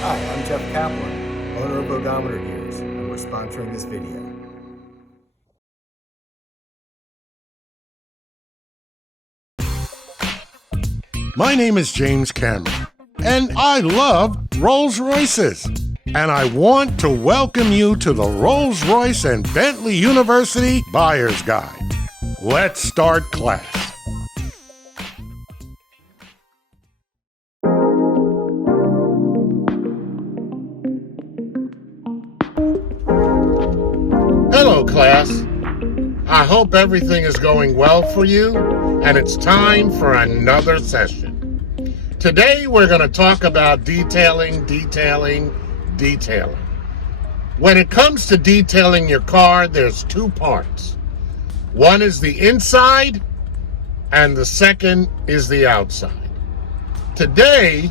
Hi, I'm Jeff Kaplan, owner of Odometer Gears, and we're sponsoring this video. My name is James Cameron, and I love Rolls-Royces. And I want to welcome you to the Rolls-Royce and Bentley University Buyer's Guide. Let's start class. Hello, class. I hope everything is going well for you, and it's time for another session. Today, we're going to talk about detailing. When it comes to detailing your car, there's two parts. One is the inside, and the second is the outside. Today,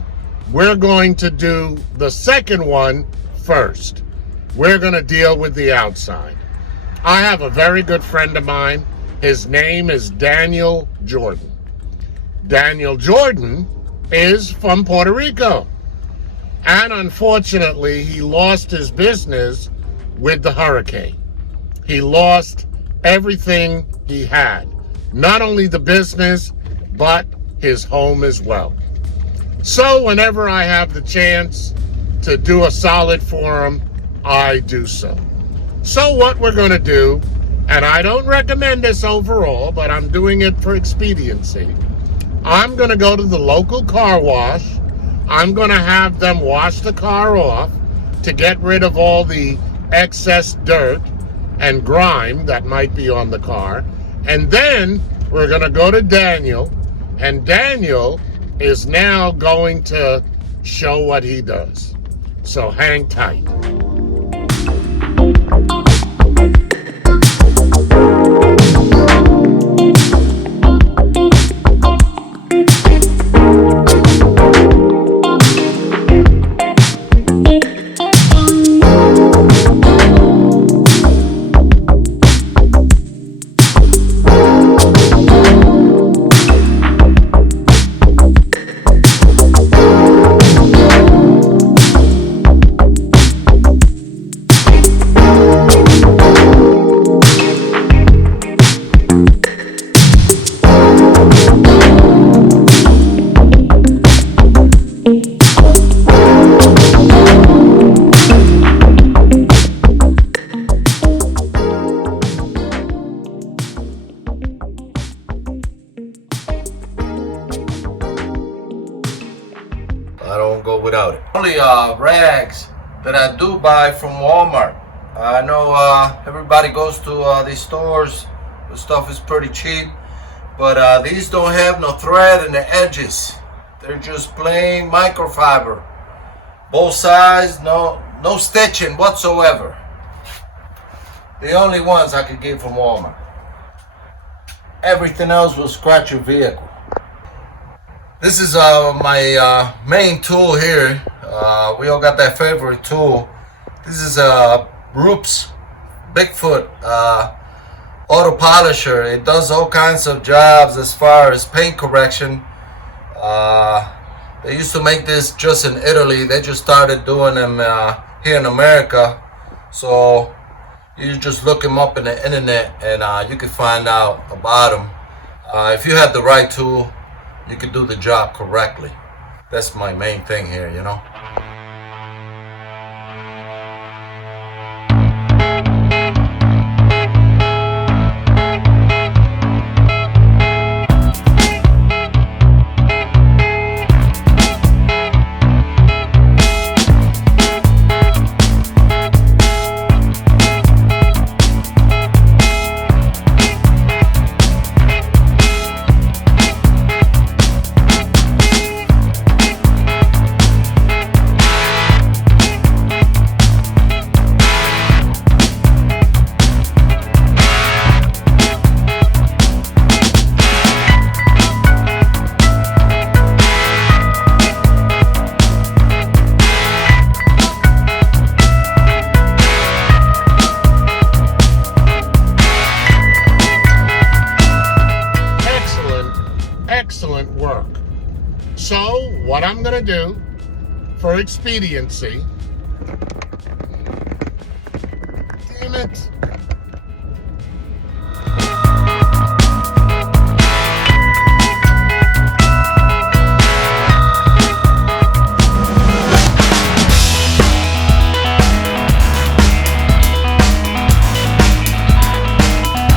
we're going to do the second one first. We're going to deal with the outside. I have a very good friend of mine. His name is Daniel Jordan. Daniel Jordan is from Puerto Rico. And unfortunately, he lost his business with the hurricane. He lost everything he had. Not only the business, but his home as well. So whenever I have the chance to do a solid for him, I do so. So what we're going to do, and I don't recommend this overall, but I'm doing it for expediency. I'm going to go to the local car wash. I'm going to have them wash the car off to get rid of all the excess dirt and grime that might be on the car. And then we're going to go to Daniel, and Daniel is now going to show what he does. So hang tight. I don't go without it. Only rags that I do buy from Walmart. I know everybody goes to these stores. The stuff is pretty cheap, but these don't have no thread in the edges. They're just plain microfiber. Both sides, no stitching whatsoever. The only ones I could get from Walmart. Everything else will scratch your vehicle. This is my main tool here. We all got that favorite tool. This is Roop's Bigfoot auto polisher. It does all kinds of jobs as far as paint correction. They used to make this just in Italy. They just started doing them here in America. So you just look them up in the internet and you can find out about them. If you have the right tool, you can do the job correctly. That's my main thing here, you know. Excellent work. So what I'm going to do, for expediency. Damn it.